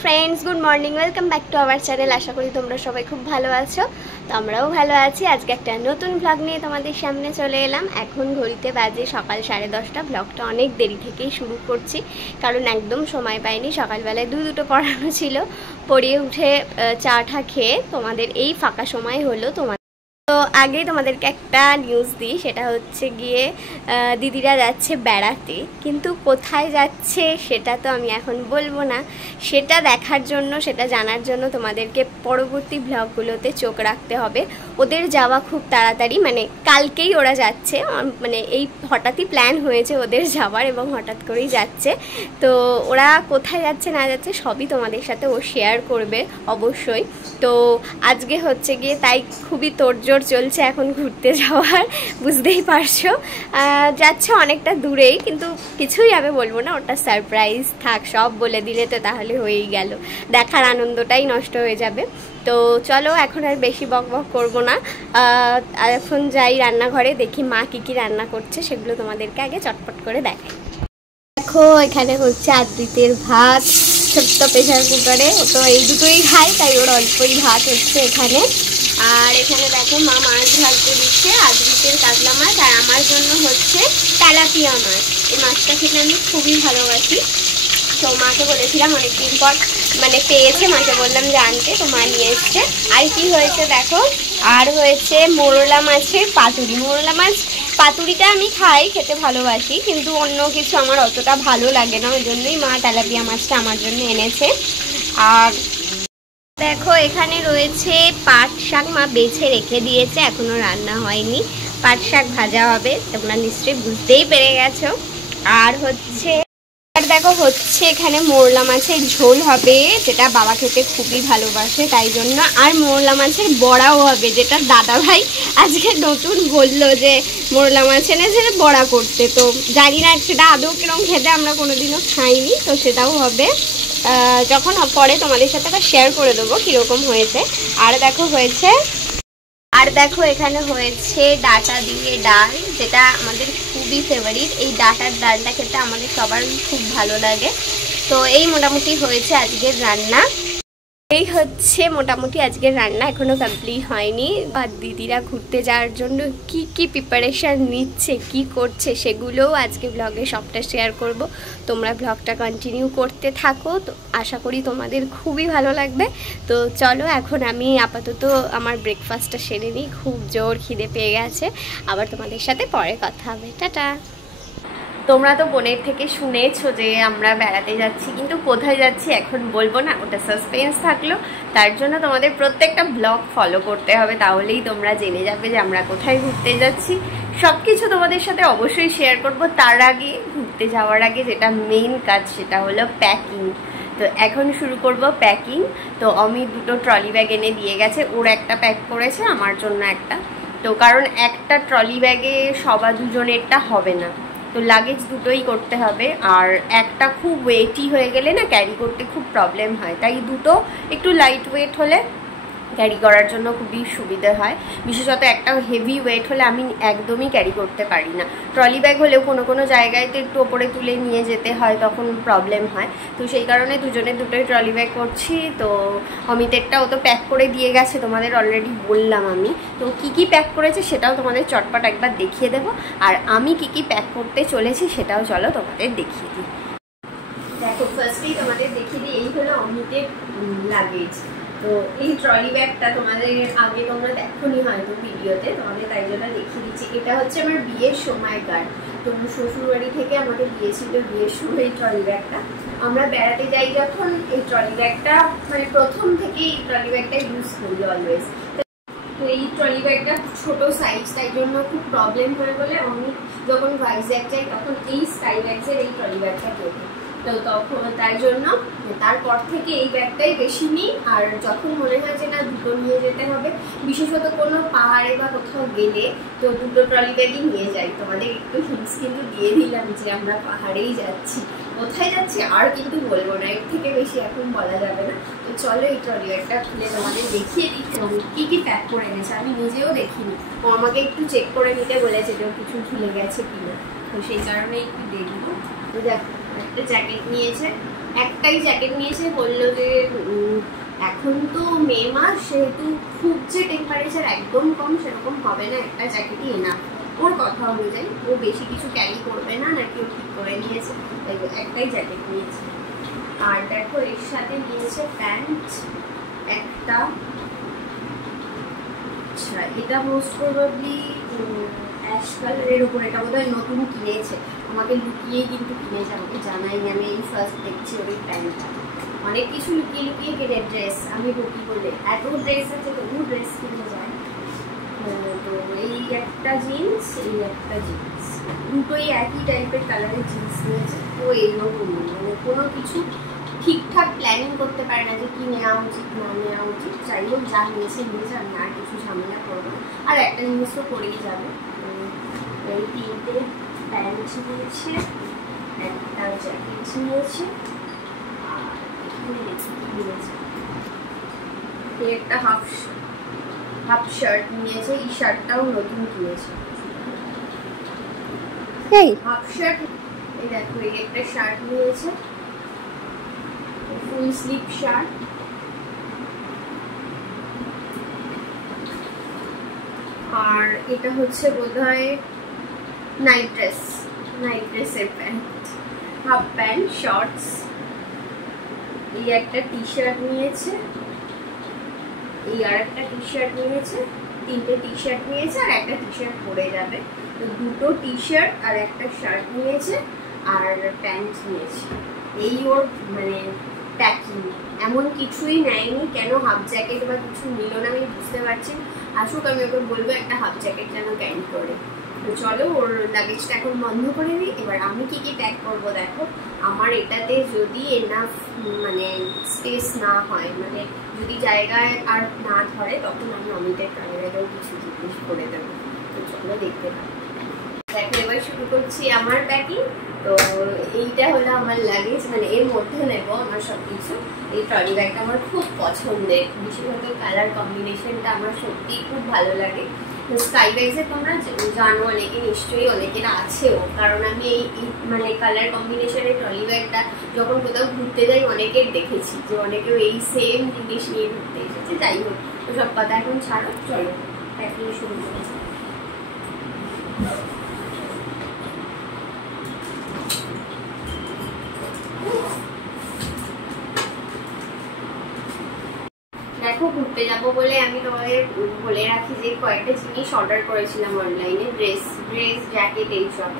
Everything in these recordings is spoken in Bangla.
Friends good morning welcome back to our channel. आशा करी तुम्हारा सबाई खूब भालो आछो। तो आमराओ भालो आछि। आजके एकटा नतून ब्लग निये तोमादेर सामने चले एलाम। एखन घड़िते बाजे सकाल 10:30। ब्लगटा अनेक देरी थेकेई शुरू करछि कारण एकदम समय पाइनि। सकालबेलाय दुटो पढ़ानो छिलो, पढ़िए उठे चा टा खेये तोमादेर एई फाँका समय हलो तोमादेर तो आगे तुम्हादेरके एकटा निউজ दी सेटा होच्छे गिये दिदिरा जाच्छे बेड़ाते, किन्तु कोथाय जाच्छे सेटा तो आमी एखन बोलबो ना। सेटा देखार जोन्नो सेटा जानार जोन्नो तुम्हादेरके परबर्ती ब्लगगुलोते चोख राखते होबे। ओदेर जावा खूब ताड़ाताड़ी माने कालकेई ओरा जाच्छे, माने एई हठाৎই प्लान हयेछे ओदेर जावार एबं हठाৎ करेई जाच्छे। तो ओरा कोथाय जाच्छे ना जाच्छे सबই তোমাদের সাথে ও শেয়ার করবে অবশ্যই। তো আজকে হচ্ছে গিয়ে তাই খুবই তোড়জোড় চলছে এখন ঘুরতে যাওয়ার, বুঝতেই পারছো। যাচ্ছে অনেকটা দূরেই, কিন্তু কিছুই আমি বলবো না, ওটা সারপ্রাইজ থাক। সব বলে দিলে তো তাহলে হয়েই গেল, দেখার আনন্দটাই নষ্ট হয়ে যাবে। তো চলো এখন আর বেশি বক বক করবো না, এখন যাই রান্নাঘরে, দেখি মা কি কি রান্না করছে সেগুলো তোমাদেরকে আগে চটপট করে দেখাই। দেখো এখানে হচ্ছে আদ্রিতের ভাত ছোট্ট প্রেসার কুকারে, ও তো এই দুটোই খায় তাই ওর অল্পই ভাত হচ্ছে এখানে। আর এখানে দেখো মা মাছ ভাজতে দিচ্ছে, আদ্রিতের কাতলা মাছ, আর আমার জন্য হচ্ছে তেলাপিয়া মাছ। এই মাছটা খেতে আমি খুবই ভালোবাসি। তো মাকে বলেছিলাম অনেকদিন পর মানে পেয়েছে, মাকে বললাম যে আনতে, তো মা নিয়ে এসছে। আর কি হয়েছে দেখো, আর হয়েছে মোরলা মাছের পাতুরি। মোরলা মাছ পাতুরিটা আমি খাই, খেতে ভালোবাসি, কিন্তু অন্য কিছু আমার অতটা ভালো লাগে না, ওই জন্যই মা তেলাপিয়া মাছটা আমার জন্য এনেছে। আর দেখো এখানে রয়েছে পাট শাক, মা বেছে রেখে দিয়েছে, এখনো রান্না হয়নি। পাট শাক ভাজা হবে, তোমরা নিশ্চয়ই বুঝতেই পেরে গেছো। আর হচ্ছে দেখো হচ্ছে এখানে মোরলা মাছের ঝোল হবে, যেটা বাবা খেতে খুবই ভালোবাসে তাই জন্য। আর মোরলা মাছের বড়াও হবে, যেটা দাদা ভাই আজকে নতুন বললো যে মোরলা মাছ এনেছে বড়া করতে। তো জানি না সেটা আদৌ কিরকম খেতে, আমরা কোনোদিনও খাইনি, তো সেটাও হবে। যখন পরে তোমাদের সাথে একটা শেয়ার করে দেবো কীরকম হয়েছে। আর দেখো এখানে হয়েছে ডাঁটা দিয়ে ডাল, যেটা আমাদের খুবই ফেভারিট। এই ডাঁটার ডালটা খেতে আমাদের সবারই খুব ভালো লাগে। তো এই মোটামুটি হয়েছে আজকের রান্না। এই হচ্ছে মোটামুটি আজকের রান্না, এখনো কমপ্লিট হয়নি। আর দিদিরা ঘুরতে যাওয়ার জন্য কি কি প্রিপারেশান নিচ্ছে, কি করছে, সেগুলোও আজকে ব্লগে সবটা শেয়ার করব। তোমরা ব্লগটা কন্টিনিউ করতে থাকো, তো আশা করি তোমাদের খুবই ভালো লাগবে। তো চলো এখন আমি আপাতত আমার ব্রেকফাস্টটা সেরে নিই, খুব জোর খিদে পেয়ে গেছে। আবার তোমাদের সাথে পরে কথা হবে, টাটা। তোমরা তো বোনের থেকে শুনেছো যে আমরা বেড়াতে যাচ্ছি, কিন্তু কোথায় যাচ্ছি এখন বলবো না, ওটা সাসপেন্স থাকলো। তার জন্য তোমাদের প্রত্যেকটা ব্লগ ফলো করতে হবে, তাহলেই তোমরা জেনে যাবে যে আমরা কোথায় ঘুরতে যাচ্ছি। সব কিছু তোমাদের সাথে অবশ্যই শেয়ার করব। তার আগে, ঘুরতে যাওয়ার আগে যেটা মেইন কাজ সেটা হলো প্যাকিং। তো এখন শুরু করব প্যাকিং। তো আমি দুটো ট্রলি ব্যাগ এনে দিয়ে গেছে, ওর একটা প্যাক করেছে, আমার জন্য একটা। তো কারণ একটা ট্রলি ব্যাগে সবার দুজনেরটা হবে না, তো লাগেজ দুটোই করতে হবে। আর একটা খুব ওয়েটি হয়ে গেলে না ক্যারি করতে খুব প্রবলেম হয়, তাই দুটো একটু লাইট ওয়েট হলে ক্যারি করার জন্য খুবই সুবিধা হয়। বিশেষত একটা হেভি ওয়েট হলে আমি একদমই ক্যারি করতে পারি না। ট্রলি ব্যাগ হলেও কোনো কোনো জায়গায় তো একটু ওপরে তুলে নিয়ে যেতে হয়, তখন প্রবলেম হয়। তো সেই কারণে দুজনের দুটোই ট্রলি ব্যাগ করছি। তো অমিতেরটা ও তো প্যাক করে দিয়ে গেছে, তোমাদের অলরেডি বললাম আমি। তো কি কি প্যাক করেছে সেটাও তোমাদের চটপট একবার দেখিয়ে দেবো। আর আমি কি কি প্যাক করতে চলেছি সেটাও চলো তোমাদের দেখিয়ে দিই। দেখো ফার্স্টেই তোমাদের দেখিয়ে দিই, এই হলো অমিতের লাগেজ। তো এই ট্রলি ব্যাগটা তোমাদের আগে তোমরা দেখোনি হয়তো ভিডিওতে, তোমাদের তাই জন্য দেখিয়ে দিচ্ছি। এটা হচ্ছে আমার বিয়ের সময়কার, তো শ্বশুরবাড়ি থেকে আমাদের দিয়েছিল বিয়ের সময় এই ট্রলি ব্যাগটা। আমরা বেড়াতে যাই যখন, এই ট্রলি ব্যাগটা মানে প্রথম থেকে এই ট্রলি ব্যাগটা ইউজ করি অলওয়েজ। তো এই ট্রলি ব্যাগটা ছোট সাইজ, তাই জন্য খুব প্রবলেম হয়ে বলে আমি যখন ভাইজ্যাগ যাই তখন এই স্কাই ব্যাগসের এই ট্রলি ব্যাগটা কিনি। তো তখন তাই জন্য তারপর থেকে এই ব্যাগটাই বেশি নিই। আর যখন মনে হয় যে না দুটো নিয়ে যেতে হবে, বিশেষত কোনো পাহাড়ে বা কোথাও গেলে, তো দুটো ট্রলি ব্যাগই নিয়ে যাই। তোমাদের একটু হিন্টস কিন্তু দিয়ে দিলাম যে আমরা পাহাড়েই যাচ্ছি। কোথায় যাচ্ছি আর কিন্তু বলবো না, এর থেকে বেশি এখন বলা যাবে না। তো চলো এই ট্রলি ব্যাগটা খুলে তোমাদের দেখিয়ে দিই কি কি প্যাক করে এনেছে। আমি নিজেও দেখিনি, ও আমাকে একটু চেক করে নিতে বলেছে যে কিছু ভুলে গেছে কিনা, তো সেই কারণে একটু দেখবো। তো দেখো একটা জ্যাকেট নিয়েছে, একটাই জ্যাকেট নিয়েছে, বললো যে এখন তো মে মাস, সেহেতু খুব যে টেম্পারেচার একদম কম সেরকম হবে না, একটা জ্যাকেটই এনাফ। ওর কথা অনুযায়ী ও বেশি কিছু ক্যারি করবে না, নাকি ও ঠিক করে নিয়েছে, তাই একটাই জ্যাকেট নিয়েছে। আর দেখো এর সাথে নিয়েছে প্যান্ট একটা। আচ্ছা, এটা মোস্ট প্রবাবলি অ্যাশ কালারের উপর, এটা বোধহয় নতুন কিনেছে, আমাকে লুকিয়েই কিন্তু কিনেছে, আমাকে জানাইনি, আমি এই ফার্স্ট দেখছি ওই প্যান্টটা। অনেক কিছু লুকিয়ে লুকিয়ে কেনে ড্রেস, আমি ঢুকি বলে এত ড্রেস আছে, তবু ড্রেস কিনে যায়। তো এই একটা জিন্স, এই একটা জিন্স, দুটোই একই টাইপের কালারের জিন্স নিয়েছে। তো এইরকম মানে কোনো কিছু ঠিকঠাক প্ল্যানিং করতে পারে না যে কি নেওয়া উচিত না নেওয়া উচিত। যাই হোক, যা নিয়েছে নিয়েছে, আমি আর কিছু ঝামেলা করবো না। আর একটা জিনিস তো করেই যাবে। এই তিনটে প্যান্ট নিয়েছে, একটা জ্যাকেট নিয়েছে, আর নিয়েছে একটা হাফ শার্ট নিয়েছে। এই শার্টটাও নতুন কিনেছে, হাফ শার্ট। এই দেখো, এই একটা শার্ট নিয়েছে, ফুল স্লিভ শার্ট। আর এটা হচ্ছে বোধহয় নাইট ড্রেসের প্যান্ট, হাফ প্যান্ট, শর্টস। এই একটা টি শার্ট নিয়েছে, এই আর একটা টি শার্ট নিয়েছে, তিনটে টি শার্ট নিয়েছে, আর একটা টি শার্ট পরে যাবে। তো দুটো টি শার্ট আর একটা শার্ট নিয়েছে, আর প্যান্ট নিয়েছে। এই ওর মানে প্যাকিং। এমন কিছুই নেয়নি, কেন হাফ জ্যাকেট বা কিছু নিল না আমি বুঝতে পারছি। আসুক, আমি ওকে বলবো একটা হাফ জ্যাকেট যেন ক্যারি করে। তো চলো, ওর লাগেজটা এখন বন্ধ করে দিই। এবার আমি কি কি প্যাক করবো দেখো। আমার এটাতে যদি এনাফ মানে স্পেস না হয়, মানে যদি জায়গায় আর না ধরে, তখন আমি অমিতের ক্যামেরাতেও কিছু জিনিস করে দেবো। তো চলো দেখতে পাবো। দেখো, এবার শুরু করছি আমার প্যাকিং। তো এইটা হলো আমার লাগেজ, মানে এর মধ্যে নেবো আমার সব কিছু। এই ট্রলি ব্যাগটা আমার খুব পছন্দের, বিশেষত কালার কম্বিনেশনটা আমার সত্যিই খুব ভালো লাগে। স্কাই ব্যাগসে তোমরা জানো অনেকে, নিশ্চয়ই অনেকের আছেও, কারণ আমি এই মানে কালার কম্বিনেশনের ট্রলি ব্যাগটা যখন কোথাও ঘুরতে যাই অনেকের দেখেছি, যে অনেকেও এই সেম জিনিস নিয়ে ঘুরতে এসেছে। যাই হোক, তো সব কথা এখন ছাড়ো, চলো প্যাকিং শুরু করি। দেখো, ঘুরতে যাবো বলে আমি তোমাদের বলে রাখি যে কয়েকটা জিনিস অর্ডার করেছিলাম অনলাইনে, ড্রেস, জ্যাকেট, এইসব।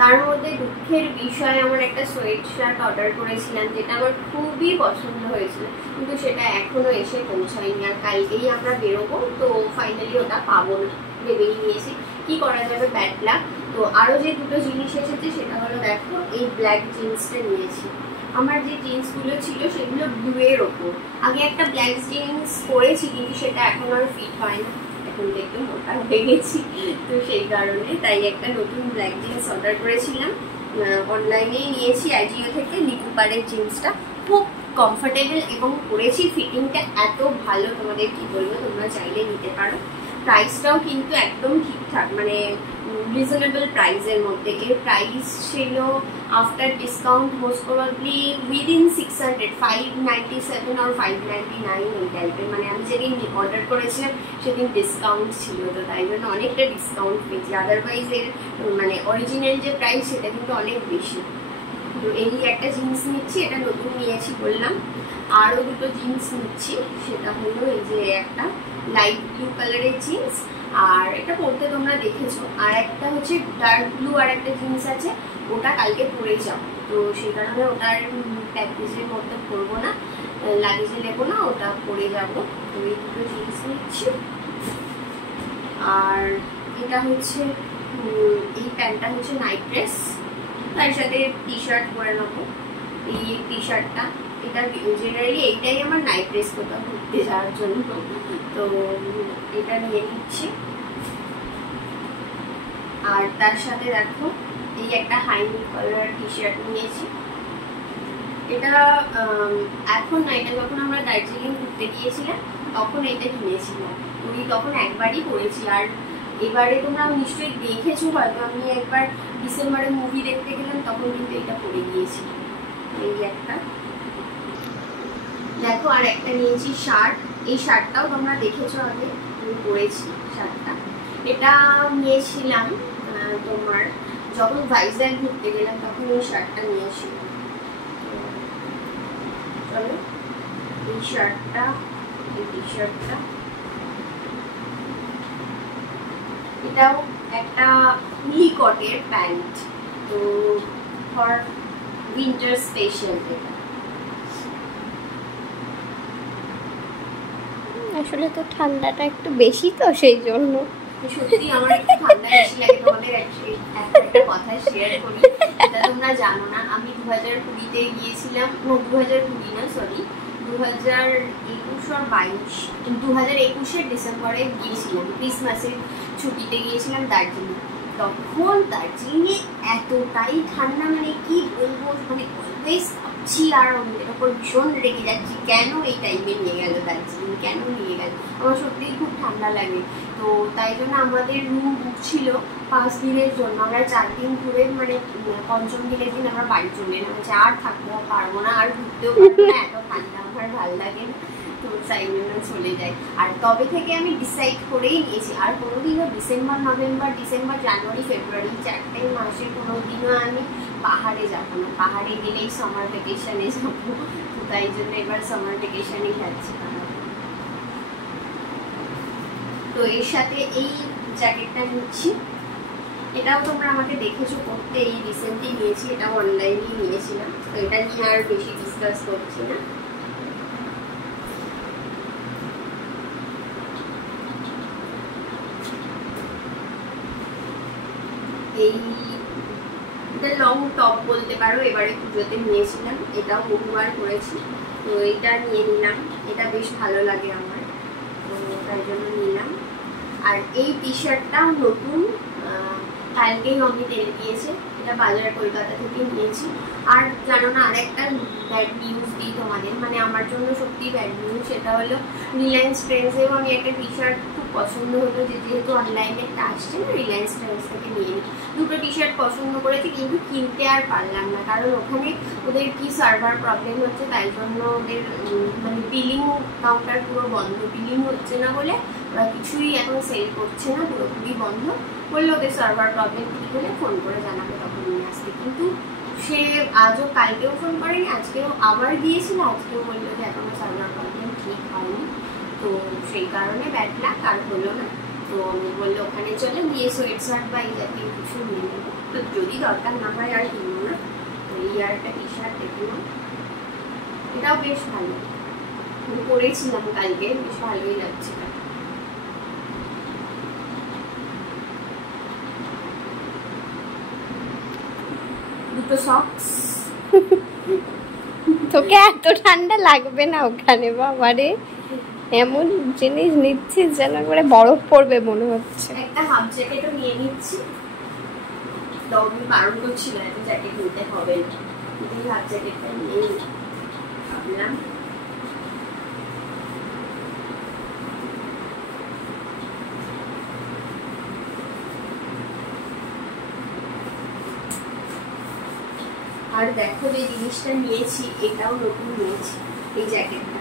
তার মধ্যে দুঃখের বিষয়, আমার একটা সোয়েট শার্ট অর্ডার করেছিলাম, যেটা আমার খুবই পছন্দ হয়েছিল, কিন্তু সেটা এখনো এসে পৌঁছায়নি। আর কালকেই আমরা বেরোবো, তো ফাইনালি ওটা পাবো না ভেবেই নিয়েছি। কি করা যাবে, ব্যাড লাক। তো আরো যে দুটো জিনিস এসেছে সেটা হলো, দেখো এই ব্ল্যাক জিন্সটা নিয়েছি। আমার যে জিন্সগুলো ছিল সেগুলো ব্লু এর ওপর। আগে একটা ব্ল্যাক জিন্স পরেছি, কিন্তু সেটা এখন আর ফিট হয় না, এখন একটু মোটা হয়ে গেছি, তো সেই কারণে তাই একটা নতুন ব্ল্যাক জিন্স অর্ডার করেছিলাম। অনলাইনেই নিয়েছি অ্যাজিও থেকে। লিকুপারের জিন্সটা খুব কমফোর্টেবল এবং পরেছি, ফিটিংটা এত ভালো, তোমাদের কি বলবো, তোমরা চাইলে নিতে পারো। প্রাইসটাও কিন্তু একদম ঠিকঠাক, মানে রিজনেবল প্রাইসের মধ্যে। এর প্রাইস ছিল after discount most probably within 600, 597 আর 599 এই টাইপের। মানে আমি যেদিন অর্ডার করেছিলাম সেদিন ডিসকাউন্ট ছিল, তো তাই জন্য অনেকটা ডিসকাউন্ট পেয়েছি। আদারওয়াইজ এর মানে অরিজিনাল যে প্রাইস সেটা কিন্তু অনেক বেশি। তো এই একটা জিন্স নিচ্ছি, এটা নতুন নিয়েছি বললাম। আরও দুটো জিন্স নিচ্ছি, সেটা হলো এই যে একটা লাইট ব্লু কালারের জিন্স, আর এটা পরতে তোমরা দেখেছো। আর একটা হচ্ছে ডার্ক ব্লু আর একটা জিন্স আছে, ওটা কালকে পরে যাব, তো সেই কারণে ওটার প্যাকেজের মধ্যে পরবো না, লাগেজে নেবো না, ওটা পরে যাব। তো এই দুটো জিন্স নিচ্ছি। আর এটা হচ্ছে এই প্যান্টটা হচ্ছে নাইট ড্রেস, তার সাথে টি শার্ট পরে নেবো। এই টি শার্টটা, এটা জেনারেলি এইটাই আমার নাইট ড্রেস কোথাও ঘুরতে যাওয়ার জন্য, তো এটা নিয়ে নিচ্ছি। আর তার সাথে দেখো এই একটা হাইনি কালার টি শার্ট নিয়েছি। এটা এখন না, এটা যখন আমরা দার্জিলিং ঘুরতে গিয়েছিলাম তখন এটা কিনেছিলাম, ওই তখন একবারই পরেছি। আর এবারে তোমরা নিশ্চয়ই দেখেছো হয়তো, আমি একবার ডিসেম্বরে মুভি দেখতে গেলাম, তখন কিন্তু এটা পরে গিয়েছি। এই একটা, দেখো আর একটা নিয়েছি শার্ট। এই শার্টটাও তোমরা দেখেছো আগে, আমি পরেছি শার্টটা। এটা নিয়েছিলাম তোমার যখন ভাইজ্যাগ ঘুরতে গেলাম তখন এই শার্টটা নিয়েছিলাম। চলো এই শার্টটা, এই টি শার্টটা, এটাও একটা মিলিকটের প্যান্ট, তো ফর উইন্টার স্পেশাল। এটা আসলে তো ঠান্ডাটা একটু বেশি, তো সেই জন্য সত্যি আমার একটু ঠান্ডা বেশি লাগে। তোমাদের একটা কথা শেয়ার করি, এটা তোমরা জানো না, আমি 2020-তে গিয়েছিলাম, 2020 না সরি 2021 আর 22, 2021-এর ডিসেম্বরে গিয়েছিলাম, ক্রিসমাসের ছুটিতে গিয়েছিলাম দার্জিলিং। তখন দার্জিলিংয়ে এতটাই ঠান্ডা, মানে কি বলবো, মানে অলওয়েজ ভাবছি আর ওদের ওপর ভীষণ রেগে যাচ্ছি, কেন এই টাইমে নিয়ে গেল দার্জিলিং, কেন নিয়ে গেল। আমার সত্যিই খুব ঠান্ডা লাগে। তো তাই জন্য আমাদের রুম বুক ছিল 5 দিনের জন্য। আমরা 4 দিন ঘুরে মানে পঞ্চম দিনের দিন আমরা বাড়ি চলে এলাম, যে আর থাকতে পারবো না, আর ঘুরতেও পারবো না, এত ঠান্ডা আমার ভালো লাগে না, তো তাই জন্য চলে যাই। আর তবে থেকে আমি ডিসাইড করেই নিয়েছি, আর কোনোদিনও ডিসেম্বর, নভেম্বর, ডিসেম্বর, জানুয়ারি, ফেব্রুয়ারি 4টে মাসে কোনোদিনও আমি পাহাড়ে যাবো না। পাহাড়ে গেলেই সামার ভ্যাকেশনে যাবো, তো তাই জন্য এবার সামার ভ্যাকেশনেই যাচ্ছি। তো এর সাথে এই জ্যাকেটটা নিচ্ছি, এটাও তোমরা আমাকে দেখেছো করতে, এই রিসেন্টলি নিয়েছি, এটাও অনলাইনেই নিয়েছিলাম, তো এটা নিয়ে আর বেশি ডিসকাস করছি না। এই এটা লং টপ বলতে পারো, এবারে পুজোতে নিয়েছিলাম, এটাও বহুবার করেছি, তো এটা নিয়ে নিলাম, এটা বেশ ভালো লাগে আমার, তো তাই জন্য নিলাম। আর এই টি শার্টটাও নতুন, কালকেই অমিত এনে দিয়েছে, এটা বাজার কলকাতা থেকে নিয়েছি। আর জানো না, আরেকটা ব্যাড নিউজ দিই তোমাদের, মানে আমার জন্য সত্যি ব্যাড নিউজ, সেটা হলো রিলায়েন্স ট্রেন্ডসেও আমি একটা টি শার্ট খুব পছন্দ হলো, যেহেতু অনলাইনে একটা আসছে না, রিলায়েন্স ট্রেন্ডস থেকে নিয়ে নিই। দুটো টি শার্ট পছন্দ করেছি, কিন্তু কিনতে আর পারলাম না, কারণ ওখানে ওদের কি সার্ভার প্রবলেম হচ্ছে, তাই জন্য ওদের মানে বিলিং কাউন্টার পুরো বন্ধ, বিলিং হচ্ছে না বলে ওরা কিছুই এখন সেল করছে না, পুরোপুরি বন্ধ। বললো ওদের সার্ভার প্রবলেম ঠিক হলে ফোন করে জানাবে, তখন নিয়ে আসতে। কিন্তু সে আজও, কালকেও ফোন করেনি, আজকেও আবার গিয়েছিল, আজকেও বললো যে এখনো সার্ভার প্রবলেম ঠিক হয়নি, তো সেই কারণে ব্যাড লাক, আর হলো না। তো আমি বললো ওখানে চলে গিয়ে সোয়েট শার্ট বা এই জাতীয় কিছু নিয়ে নেবো, তো যদি দরকার না হয় আর কিনবো না। তো এই আর একটা টি শার্ট দেখলাম, এটাও বেশ ভালো, আমি পরেছিলাম কালকে, বেশ ভালোই লাগছিল। দুটো সক্স। তোকে এত ঠান্ডা লাগবে না ওখানে, বাবারে এমন জিনিস নিচ্ছিস যেন করে বরফ পড়বে মনে হচ্ছে। একটা হাফ জ্যাকেটও নিয়ে নিচ্ছি, আমি বারণ করছি না এত জ্যাকেট নিতে হবে না, হাফ জ্যাকেটটা নিয়ে ভাবলাম। আর দেখো যে জিনিসটা নিয়েছি, এটাও নতুন নিয়েছি, এই জ্যাকেটটা,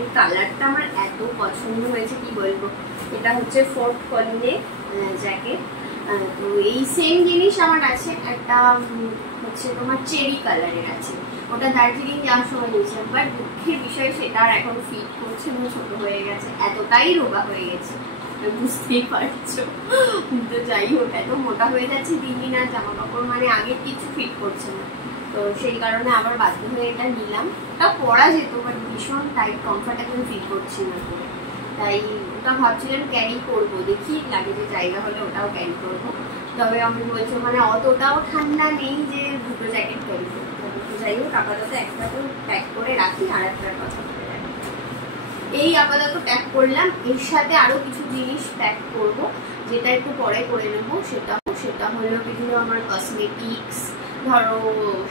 এই কালারটা আমার এত পছন্দ হয়েছে কি বলবো। এটা হচ্ছে ফোর্ট কলিনের জ্যাকেট, তো এই সেম জিনিস আমার আছে একটা, হচ্ছে তোমার চেরি কালারের আছে, ওটা দার্জিলিং যাওয়ার সময় নিয়েছিলাম, বাট দুঃখের বিষয় সেটা আর এখন ফিট করছে না, ছোট হয়ে গেছে, এতটাই রোগা হয়ে গেছে বুঝতেই পারছো। তো যাই হোক, এত মোটা হয়ে যাচ্ছে দিন দিন, আর জামা কাপড় মানে আগের কিছু ফিট করছে না, তো সেই কারণে আবার বাধ্য হয়ে এটা নিলাম। ওটা পরা যেত, বাট ভীষণ টাইট, কমফর্টেবল ফিল করছি না, তাই ওটা ভাবছিলাম ক্যারি করবো, দেখি লাগে যে জায়গা হলে ওটাও ক্যারি করবো। তবে আমি বলছি মানে অতটাও ঠান্ডা নেই যে দুটো জ্যাকেট ক্যারি করতে হবে, তো যাই হোক আপাতত একটা তো প্যাক করে রাখি, আর একটার কথা বলে রাখি। এই আপাতত প্যাক করলাম, এর সাথে আরও কিছু জিনিস প্যাক করব, যেটা একটু পরে করে নেবো। সেটা হলো বিভিন্ন আমার কসমেটিক্স, ধরো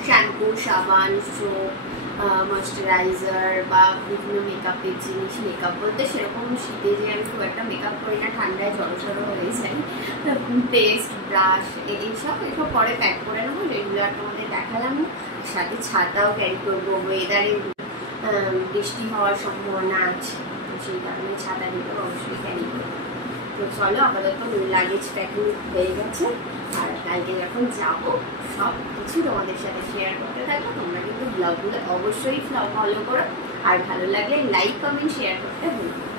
শ্যাম্পু, সাবান, সোপ, ময়শ্চারাইজার বা বিভিন্ন মেকআপের জিনিস। মেকআপ বলতে সেরকম শীতে যে আমি খুব একটা মেকআপ করি না, ঠান্ডায় জড়সড়ো হয়ে যাই, পেস্ট, ব্রাশ, এসব পরে প্যাক করে নেবো, রেগুলার তোমাদের দেখালাম। সাথে ছাতাও ক্যারি করবো, ওয়েদারে বৃষ্টি হওয়ার সম্ভাবনা আছে, তো সেই কারণে ছাতা নিতে অবশ্যই ক্যারি করবো। তো চলো আপাতত লাগেজ প্যাকিং হয়ে গেছে, আর কালকে যখন যাবো সব কিছু তোমাদের সাথে শেয়ার করতে থাকবো। তোমরা কিন্তু ব্লগগুলো অবশ্যই ফলো করো, আর ভালো লাগলে লাইক কমেন্ট শেয়ার করতে ভুলো না।